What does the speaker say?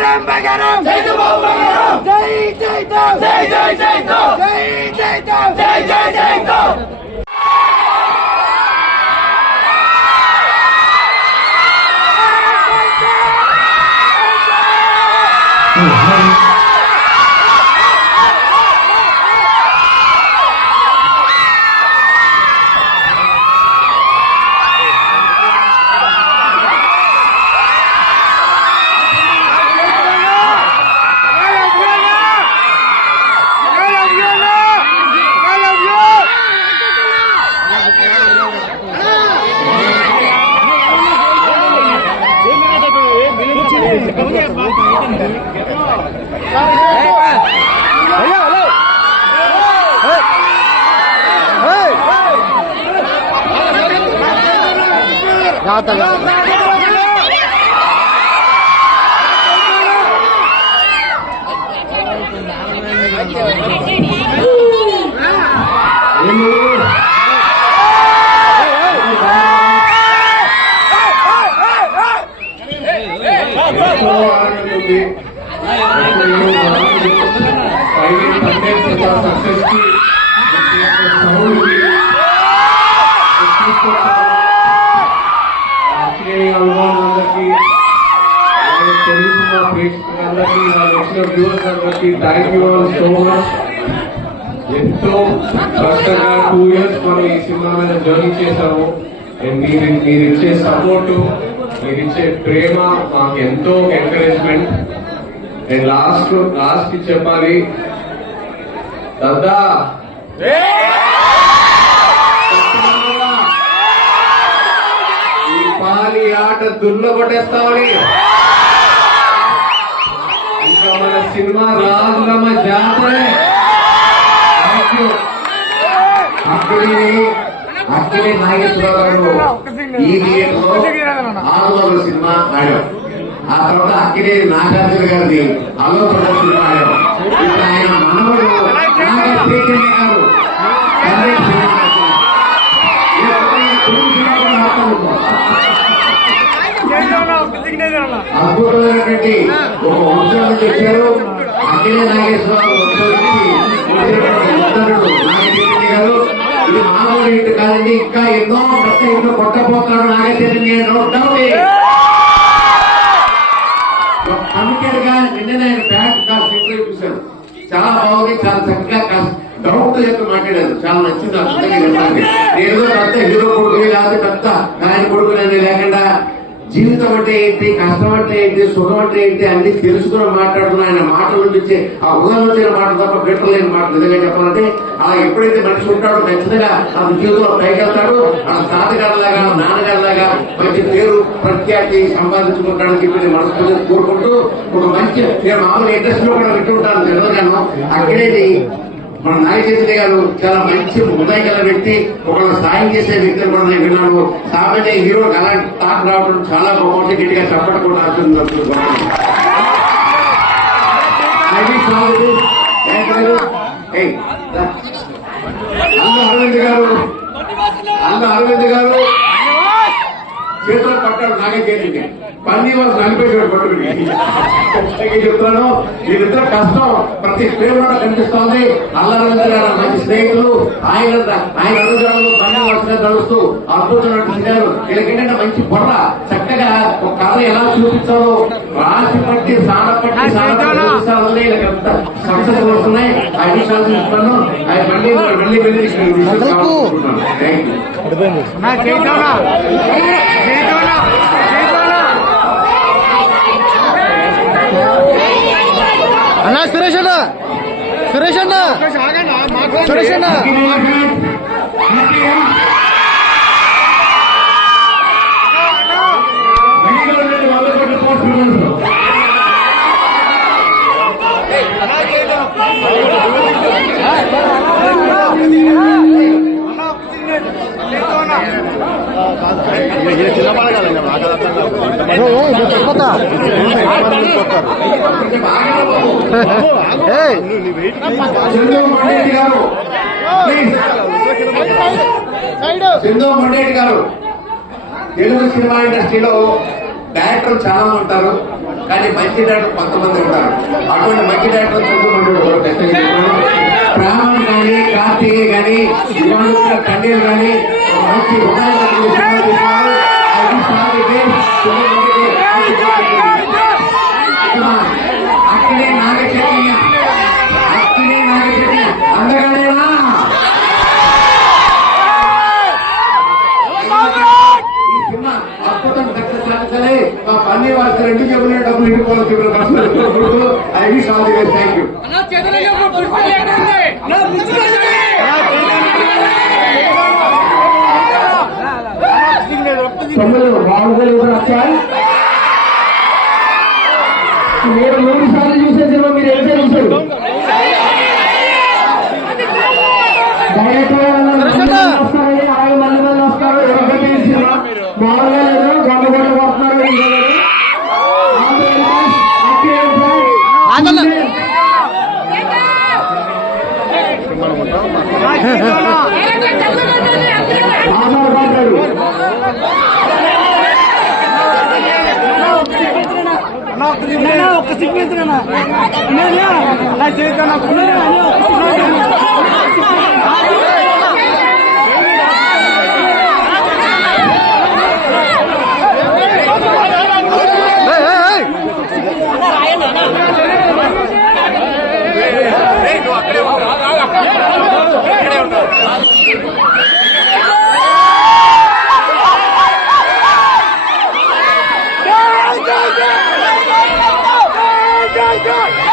Bagaram, Bagaram, Jai Bagaram, Jai Jai Jai, Jai Jai Jai, Jai Jai Jai, Jai Jai Jai. Thank you all so much. ఎంతో కష్టంగా 2 years మనం ఈ cinema మీద journey చేసాము. మీరు ఇచ్చే సపోర్టు, మీరు ఇచ్చే ప్రేమ మాకు ఎంతో ఎంకరేజ్మెంట్. నేను లాస్ట్ చెప్పాలి, దాదా ఈ పాలి ఆట దుర్లగొట్టేస్తామని. ఇంకా మన సినిమా రాజులమ్మ జాతరే. అక్కడే నాగేశ్వరరావు గారు ఈ థియేటర్లో 6 సినిమా ఆడాం. ఆ తర్వాత అక్కడే నాగార్జున గారిది అలో సినిమా ఆడాం. ఇప్పుడు ఆయన మనవడు నాగేశ్వర గారు అద్భుతమైనటువంటి ఒక ఉద్యోగం తెచ్చారు. అక్కడే నాగేశ్వరరావు గారు ఇది మానవుడు ఇంటి కాదండి, ఇంకా ఎన్నో కొత్త ఇంట్లో కొట్టబోతున్నాడు నాగేశ్వర. కమిటెడ్ గా నిన్న ఆయన బ్యాక్ కాస్ట్ ఇంటర్వ్యూ చూశాను, చాలా బాగుంది, చాలా చక్కగా డౌట్ చెప్పి మాట్లాడారు, చాలా నచ్చింది. నేను పెద్ద హీరో కొడుకు లేకపోతే పెద్ద ఆయన కొడుకు లేకుండా జీవితం అంటే ఏంటి, కష్టం అంటే ఏంటి, సుఖం అంటే ఏంటి అన్ని తెలుసుకుని మాట్లాడుతున్న ఆయన మాటల నుంచి ఆ ఉదయం వచ్చిన మాటలు తప్ప బెటర్ లేని మాటలు. నిజంగా చెప్పాలంటే అలా ఎప్పుడైతే మనిషి ఉంటాడో ఖచ్చితంగా తన జీవితంలో పైకి వెళ్తాడు. తన తాతగారిలాగా నాన్నగారిలాగా మంచి పేరు ప్రఖ్యాతి సంపాదించుకుంటాడని చెప్పి నేను మనస్ఫూర్తిగా కోరుకుంటూ ఒక మంచి, నేను మామూలు ఇండస్ట్రీలో కూడా వింటుంటాను నిజంగాను. అక్కడేది మన నాగ చైతన్య గారు చాలా మంచి హృదయ గల వ్యక్తి, ఒకళ్ళు సాయం చేసే వ్యక్తిని కూడా నేను విన్నాను. సామాన్య హీరో అలాంటి టాక్ రావడం చాలా బాగుంటుంది. గట్టిగా చప్పటి కూడా అరవింద్ గారు చేతులు పట్టాడు నాగ చైతన్య. పన్నీ వాళ్ళు నలిపేసాడు పట్టుకుని. చెప్తాను, వీరిద్దరు కష్టం ప్రతి ప్రేమ కనిపిస్తోంది. అల్లరవింద్ర గారు మంచి స్నేహితులు, ఆయన అనుగ్రహాలు పన్నీ వర్షంగా నడుస్తూ అద్భుతమైన సినిమాలు. వీళ్ళకేంటంటే మంచి బొర్ర, చక్కగా ఒక కథ ఎలా చూపించాలో రాసి పట్టి సానపట్టి చూపిస్తారని వీళ్ళకి సక్సెస్ వస్తున్నాయి. ఆ విషయాలు చూస్తున్నాను. ఆయన మళ్ళీ వెళ్ళి అన్నా సురేష్ అన్న, సురేష్ అన్న, సురేష్ అన్న సింధు మొండేటి గారు తెలుగు సినిమా ఇండస్ట్రీలో డైరెక్టర్లు చాలా ఉంటారు, కానీ మంచి డాక్టర్ కొంతమంది ఉంటారు. అటువంటి మంచి డాక్టర్ చదువుకుంటాడు. ప్రాణం కానీ కార్తీక కానీ తండ్రి కానీ మంచి అక్కడే నాగచక్రి అందగానేనా ఈ సినిమా అద్భుతం సక్సెస్ సాధించాలి. మా పన్నీ వారి రెండు జబ్బులే డబ్బులు ఇవ్వాలి. I wish all the best. Thank you. తమ్ముడు బాగుందని ఎవరు వచ్చాయి? మీరు 3 సార్లు చూసే సినిమా మీరు ఏం చూసారు? డైరెక్ట్ వస్తారని అలాగే మళ్ళీ వస్తారు. సినిమా బాగా లేదు, గొడవ కొడుతున్నారు. ఒక్క సిగ్నేచర్ నా చేద్దాం. Go!